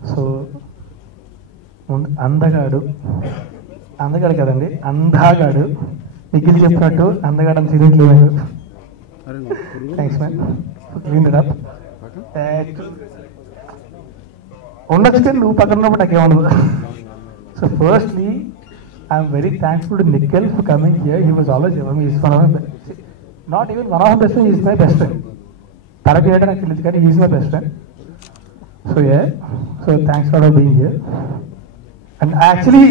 So అందగాడు. అందగాడు కదండి? అందాగాడు నిఖిల్ చెప్పినట్టు అందగాడు అని తినట్లేదు థ్యాంక్స్ మ్యాన్ ఉండొచ్చు కానీ నువ్వు పక్కన ఉన్నప్పుడు నాకేమన్నది so firstly I'm very thankful to Nikhil for coming here he was always is one of not even one of best is my best friend తనకి ఏంటో నాకు తెలియదు కానీ is my best friend so a so thanks for being here and actually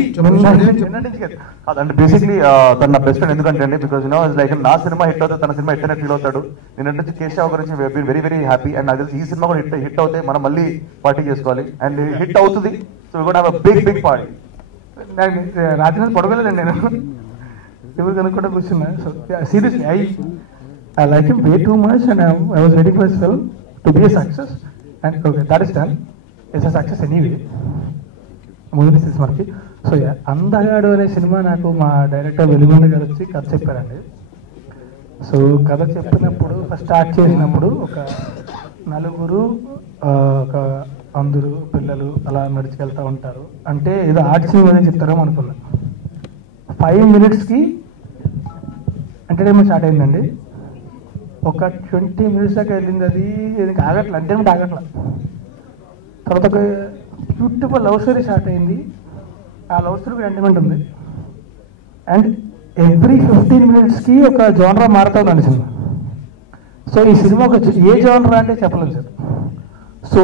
అదండి basically తన నా best friend ఎందుకంటే అండి బికాస్ యూనో లైక్ నా సినిమా హిట్ అవుతుంది తన సినిమా హిట్ అయినా ఫీల్ అవుతాడు. నేను నుంచి కేశవ్ గురించి వెరీ వెరీ హ్యాపీ అండ్ నాకు తెలిసి ఈ సినిమా కూడా హిట్ హిట్ అవుతే మనం మళ్ళీ పార్టీ చేసుకోవాలి. అండ్ హిట్ అవుతుంది. సో కూడా హ్యావ్ బిగ్ బిగ్ పార్టీ రాత్రి పడుకోలేదండి నేను. ఎవరు కనుక్కుంటే కూర్చున్నా. So seriously I I like him way too much and I was waiting for film to be success and okay that is done it's a success anyway ముందు సినిమాకి so అందగాడు అనే సినిమా నాకు మా డైరెక్టర్ వెలుగుండ గారు వచ్చి కథ చెప్పారండి. సో కథ చెప్పినప్పుడు ఫస్ట్ స్టార్ట్ చేసినప్పుడు ఒక నలుగురు ఒక అందరు పిల్లలు అలా నడిచికెళ్తూ ఉంటారు. అంటే ఏదో ఆర్ట్ సినిమా అని చెప్తారేమో అనుకున్నాను ఫైవ్ మినిట్స్కి ఎంటర్టైన్మెంట్ స్టార్ట్ అయిందండి. ఒక ట్వంటీ మినిట్స్ దాకా వెళ్ళింది అది. ఇది ఆగట్ల అంటే ఆగట్ల తర్వాత ఒక బ్యూటిఫుల్ లవ్ స్టోరీ స్టార్ట్ అయింది. ఆ లవ్ స్టోరీ ఎంటర్మెంట్ ఉంది అండ్ ఎవ్రీ ఫిఫ్టీన్ మినిట్స్కి ఒక జోనరా మారుతుందండి సినిమా. సో ఈ సినిమా ఒక ఏ జోనరా అంటే చెప్పలేదు sir. So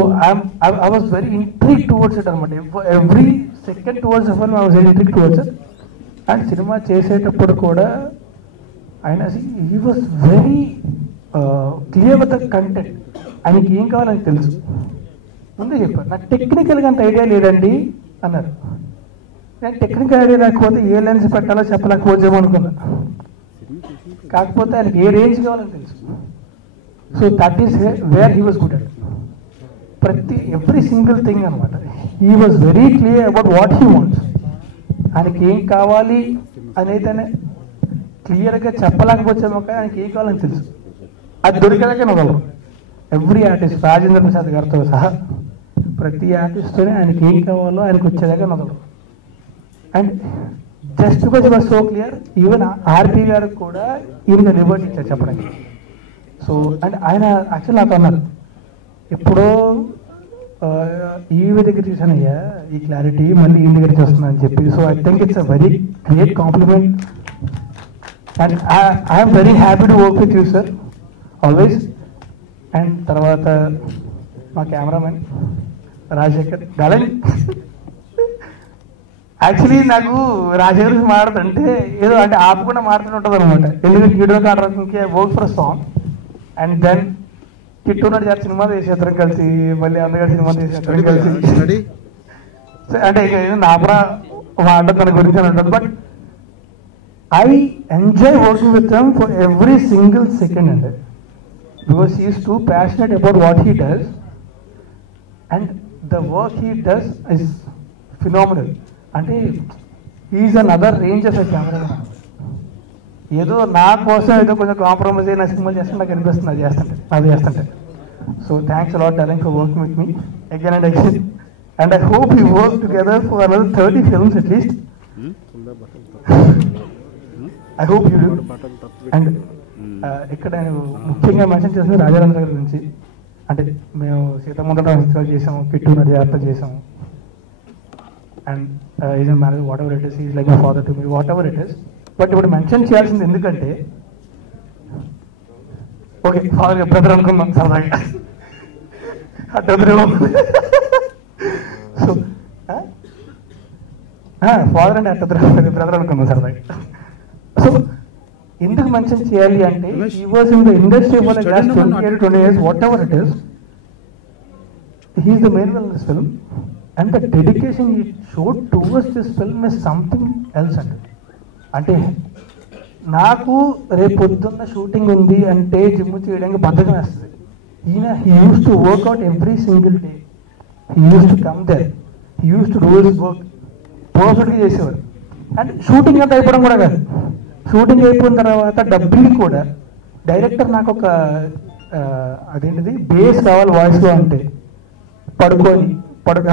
I was very intrigue towards it అనమాట every second towards of I was very intrigue towards and cinema చేసేటప్పుడు కూడా ఆయన he was very clear with the content ఆయనకి ఏం కావాలని తెలుసు. ముందే చెప్పారు నాకు టెక్నికల్గా అంత ఐడియా లేదండి అన్నారు. నేను టెక్నికల్ ఐడియా లేకపోతే ఏ లెన్స్ పెట్టాలో చెప్పలేకపోతేమో అనుకున్నా. కాకపోతే ఆయనకి ఏ రేంజ్ కావాలని తెలుసు. So that is where he was good at ప్రతి ఎవ్రీ సింగిల్ థింగ్ అనమాట he was very clear about what he wants ఆయనకి ఏం కావాలి అనేది క్లియర్గా చెప్పలేకపోతేమో కానీ ఆయనకి ఏ కావాలని తెలుసు. అది దొరికేదాకా మొదలు ఎవ్రీ ఆర్టిస్ట్ రాజేంద్ర ప్రసాద్ గారితో సహా ప్రతి ఆర్టిస్ట్తోనే ఆయనకి ఏం కావాలో ఆయనకు వచ్చేదాకా మొదలు and just because was so clear even RP గారు కూడా ఈయన లిబర్టీ ఇచ్చారు చెప్పడానికి. సో అండ్ ఆయన యాక్చువల్ నాకు అన్నారు. ఎప్పుడో ఈవి దగ్గర చూసానయ్యా ఈ క్లారిటీ మళ్ళీ ఈ దగ్గర చూస్తున్నా అని చెప్పి. So I think it's a very great compliment and I'm very happy to work with you sir always and తర్వాత మా కెమెరామెన్ రాజశేఖర్. గలన్ యాక్చువల్లీ నాకు రాజశేఖర్ గురించి మాట్లాడుతుంటే ఏదో అంటే ఆపకుండా మాట్లాడుతుంటుంది అనమాట. ఎందుకంటే వీడియో కావడానికి work for song and then కిట్టున్నాడు గారు సినిమా తీసేద్దరం కలిసి మళ్ళీ అందగారు సినిమా తీసేద్దరం కలిసి. అంటే ఇక నాపరా మాట తన గురించి అని ఉంటుంది but I enjoy working with them for every single second అండి because he's too passionate about what he does and the work he does is phenomenal అంటే is an other range of camera ఏదో నా కోసం ఏదో కొంచెం compromise అయిన సినిమాలు చేస్తే నాకు అనిపిస్తుంది అది చేస్తుంటే అది చేస్తుంటే. So thanks a lot talent for working with me again and again and I hope you work together for another thirty films at least I hope you and ఇక్కడ నేను ముఖ్యంగా మెన్షన్ చేసిన రాజారాంధ్ర గారి గురించి అంటే మేము సీతముందట ఫెస్టివల్ చేసాము కిట్టు నది యాత్ర చేసాము. And is marriage whatever it is is like my father to me whatever it is but ఇప్పుడు మెన్షన్ చేయాల్సింది ఎందుకంటే ఓకే ఫాదర్ బ్రదర్ అనుకుందాం సరదాగా. అడ్డేమో సో ఫాదర్ అండ్ అట్ట బ్రదర్ అనుకుందాం సరదాగా. సో ఎందుకు మెన్షన్ చేయాలి అంటే ఈ was in the industry for last twenty eight twenty years whatever it is he's the main well this film and the dedication ఈ show towards this film is something else అండి అంటే నాకు రేపు పొద్దున్న షూటింగ్ ఉంది అంటే జిమ్ చేయడానికి బద్దకం వేస్తుంది. ఈయన he use to workout every single day he use to come there he use to do his work పర్ఫెక్ట్గా చేసేవారు. అండ్ షూటింగ్ అంతా అయిపోవడం కూడా కాదు. షూటింగ్ అయిపోయిన తర్వాత డబ్బింగ్ కూడా డైరెక్టర్ నాకు ఒక అదేంటిది? బేస్ కావాలి వాయిస్లో అంటే. పడుకొని పడుక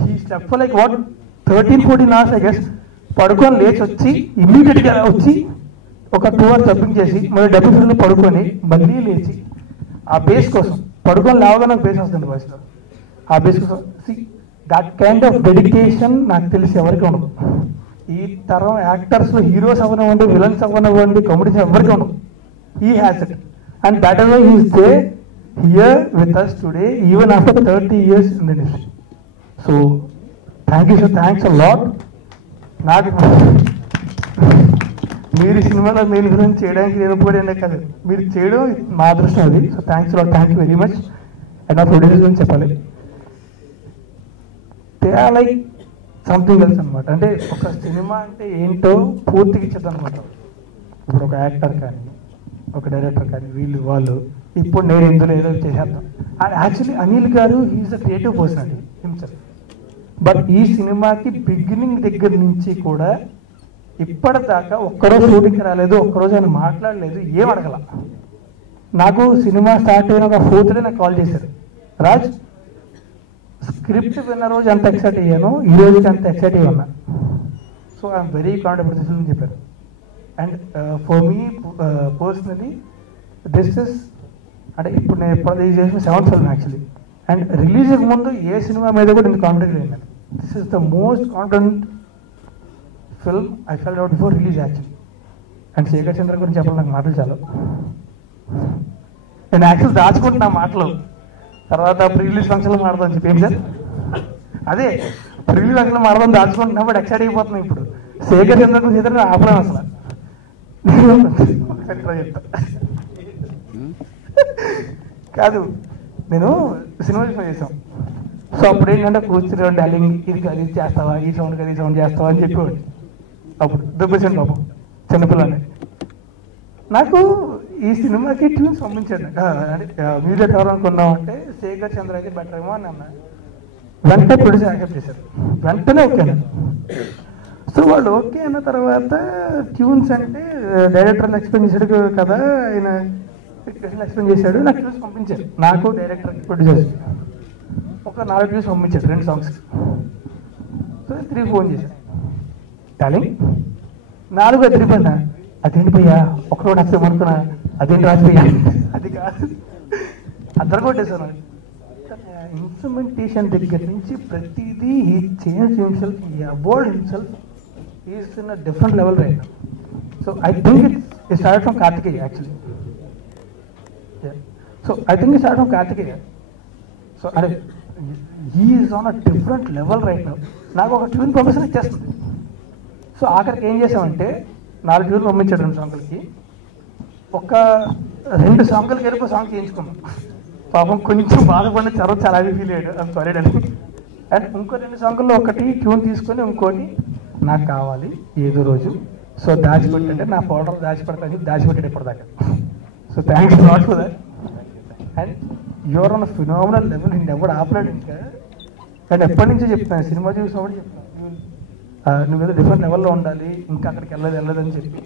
he step like what? Thirteen fourteen hours I guess. పడుకొని లేచి వచ్చి ఇమ్మీడియట్గా వచ్చి ఒక టూ అవర్స్ డబ్బింగ్ చేసి మళ్ళీ డబ్బింగ్ ఫిల్మ్ పడుకొని మళ్ళీ లేచి ఆ బేస్ కోసం పడుకొని లేవగా నాకు బేస్ వస్తుంది వాయిస్లో ఆ బేస్ కోసం. దట్ కైండ్ ఆఫ్ డెడికేషన్ నాకు తెలిసి ఎవరికి ఉండదు. ఈ తరం యాక్టర్స్ హీరోస్ అవ్వనివ్వండి విలన్స్ అవ్వనివ్వండి కామెడీస్ ఎవరికి ఉండవు. He has it and that is why he's they here with us today even after thirty years in the industry so thank you sir thanks lot నాకు మీరు ఈ సినిమాలో మెయిన్ గురించి చేయడానికి నేను ఒప్పుకోవడం కాదు. మీరు చేయడం మా అదృష్టం అది. So thanks lot thank you very much and నా ప్రొడ్యూసర్ గురించి చెప్పాలి. They are like something else అనమాట అంటే ఒక సినిమా అంటే ఏంటో పూర్తిగా ఇచ్చేది అనమాట ఇప్పుడు ఒక యాక్టర్ కానీ ఒక డైరెక్టర్ కానీ వీళ్ళు వాళ్ళు ఇప్పుడు నేను ఇందులో ఏదో చేసేద్దాం. యాక్చువల్లీ అనిల్ గారు హీఈస్ అ క్రియేటివ్ పర్సన్ అండి హిమ్సెల్ఫ్ బట్ ఈ సినిమాకి బిగినింగ్ దగ్గర నుంచి కూడా ఇప్పటిదాకా ఒక్కరోజు షూటింగ్కి రాలేదు ఒక్కరోజు ఆయన మాట్లాడలేదు ఏం అడగల. నాకు సినిమా స్టార్ట్ అయిన ఒక ఫోర్త్ డే నాకు కాల్ చేశారు. రాజ్ స్క్రిప్ట్ విన్న రోజు ఎంత ఎక్సైట్ అయ్యాను ఈ రోజుకి అంత ఎక్సైట్ అయ్యి ఉన్నా. So I'm very confident this అని చెప్పారు. And for me personally this is అంటే ఇప్పుడు నేను ఇప్పుడు ఇది చేసిన సెవెంత్ ఫిల్మ్ యాక్చువల్లీ అండ్ రిలీజ్కి ముందు ఏ సినిమా మీద కూడా నేను కాన్ఫిడెంట్ లేను this is the most confident film I fell out before release actually and Shekhar Chandra గురించి చెప్పాలి నాకు మాటలు చాలు. నేను యాక్చువల్ దాచుకుంటున్నా మాటలు. తర్వాత ప్రీలీజ్ ఫంక్షన్లు మాడదాం చెప్పి ఏం సార్ అదే ప్రీలీజ్ ఫంక్షన్ మాడదాం దాచుకుంటున్నా బట్ ఎక్సైట్ అయిపోతున్నాం ఇప్పుడు. శేఖర్ చంద్ర గురించి ఆపలేం అసలు. కాదు నేను సినిమా చూసిన చేసాం సో అప్పుడు ఏంటంటే కూర్చుని డాలింగ్ ఇది కాదు ఇది చేస్తావా ఈ సౌండ్ కాదు ఈ సౌండ్ చేస్తావా అని చెప్పేవాడు అప్పుడు దుబ్బేసాను పాపం చిన్నపిల్లని నాకు ఈ సినిమాకి ట్యూన్స్ పంపించాడు మ్యూజిక్ ఎవరు అనుకున్నాం అంటే శేఖర్ చంద్ర అయితే బెటర్ ఏమో అని అన్నా వెంటనే ప్రొడ్యూసర్ యాక్సెప్ట్ చేశారు. వెంటనే ఓకే సో వాళ్ళు ఓకే అన్న తర్వాత ట్యూన్స్ అంటే డైరెక్టర్ ఎక్స్ప్లెయిన్ చేశాడు కదా ఆయన ఎక్స్ప్లెయిన్ చేశాడు నాకు ట్యూన్స్ పంపించారు. నాకు డైరెక్టర్ ప్రొడ్యూసర్ ఒక నాలుగు ట్యూన్స్ పంపించారు రెండు సాంగ్స్ సో త్రీ ఫోన్ చేశాను. డార్లింగ్ నాలుగు ఎదిరిపోయినా అదేంటి భయ్యా? ఒకరోజు వస్తాం అనుకున్నా అదేంటి రాజుభయ్యా అది కాదు. అద్దరు కొట్టేశాను ఇన్స్ట్రుమెంటేషన్ దగ్గర నుంచి ప్రతిదీ ఈ చేంజ్ హిమ్సెల్ఫ్ ఈ aboard himself is in different level right so I think it start from Karthikeya actually so I think it start from Karthikeya so అరే is on a different level right నాకు ఒక tune profession ఇచ్చేస్తుంది. So ఆఖరికి ఏం చేసామంటే నాలుగు ట్యూన్లు పంపించాడు రెండు సాంగులకి ఒక రెండు సాంగ్లు కలిపి సాంగ్ చేయించుకున్నాం. పాపం కొంచెం బాధపడిన తర్వాత చాలా ఫీల్ అయ్యాడు. అది సారీ అని అండ్ ఇంకో రెండు సాంగుల్లో ఒకటి ట్యూన్ తీసుకొని ఇంకోటి నాకు కావాలి ఏదో రోజు. సో దాచిపెట్టంటే నా ఫోటో దాచిపెడతాను దాచిపెట్టాడు ఇప్పటిదాకా. So thanks not for that and your on phenomenal level నేను ఎవడు ఆపలేడు ఇంకా. అండ్ ఎప్పటి నుంచో చెప్తాను సినిమా చూసినప్పుడు చెప్తాను నువ్వు ఏదో డిఫరెంట్ లెవెల్లో ఉండాలి ఇంకా అక్కడికి వెళ్ళదు వెళ్ళదని చెప్పి.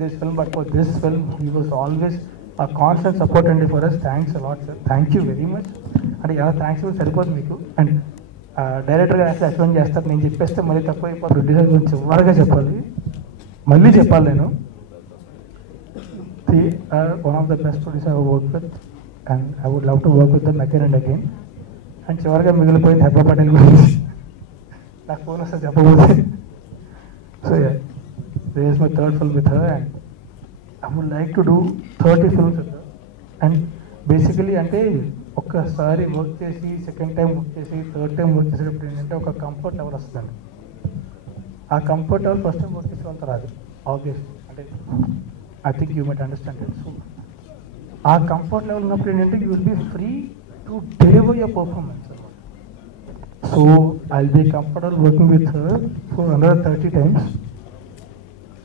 This film but for this film he was always a constant support అండి for us thanks a lot sir thank you very much అంటే ఎలా థ్యాంక్స్ కూడా సరిపోదు మీకు. అండ్ డైరెక్టర్ గారు అసలు ఎక్స్ప్లెయిన్ చేస్తారు. నేను చెప్పేస్తే మళ్ళీ తక్కువ అయిపోతుంది ప్రొడ్యూసర్ గురించి చివరిగా చెప్పాలి. మళ్ళీ చెప్పాలి నేను. They are one of the best producer work with and I would love to work with them again and again and చివరిగా మిగిలిపోయింది హెబ్బా పటేల్ గురించి. నాకు ఫోన్ వస్తే చెప్పబోతే so this my third third film with and and I would like to do thirty with her. And basically అంటే ఒక్కసారి work చేసి second time work చేసి third time work చేసేటప్పుడు ఏంటంటే ఒక కంఫర్ట్ లెవెల్ వస్తుందండి. ఆ comfort level first time work చేసే వాళ్ళతో రాదు ఆబ్వియస్ అంటే I think you met understand it so ఆ కంఫర్ట్ లెవెల్ ఉన్నప్పుడు ఏంటంటే you will be free to deliver your performance so I be comfortable working with for under thirty times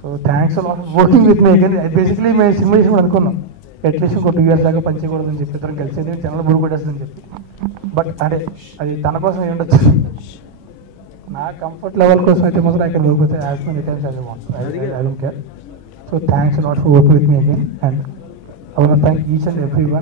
so thanks working with me basically మేము సినిమా చేసి కూడా అనుకున్నాం. At least ఇంకో two years దాకా పనిచేయకూడదని చెప్పి ఇద్దరం కలిసేది జనాలు బుడి కొట్టేస్తుందని చెప్పి. బట్ అదే అది తన కోసం ఏమి ఉండొచ్చు? నా కంఫర్ట్ లెవెల్ కోసం అయితే మాత్రం అక్కడ can as many times as want care so thanks not for work with me again and I thank each and every one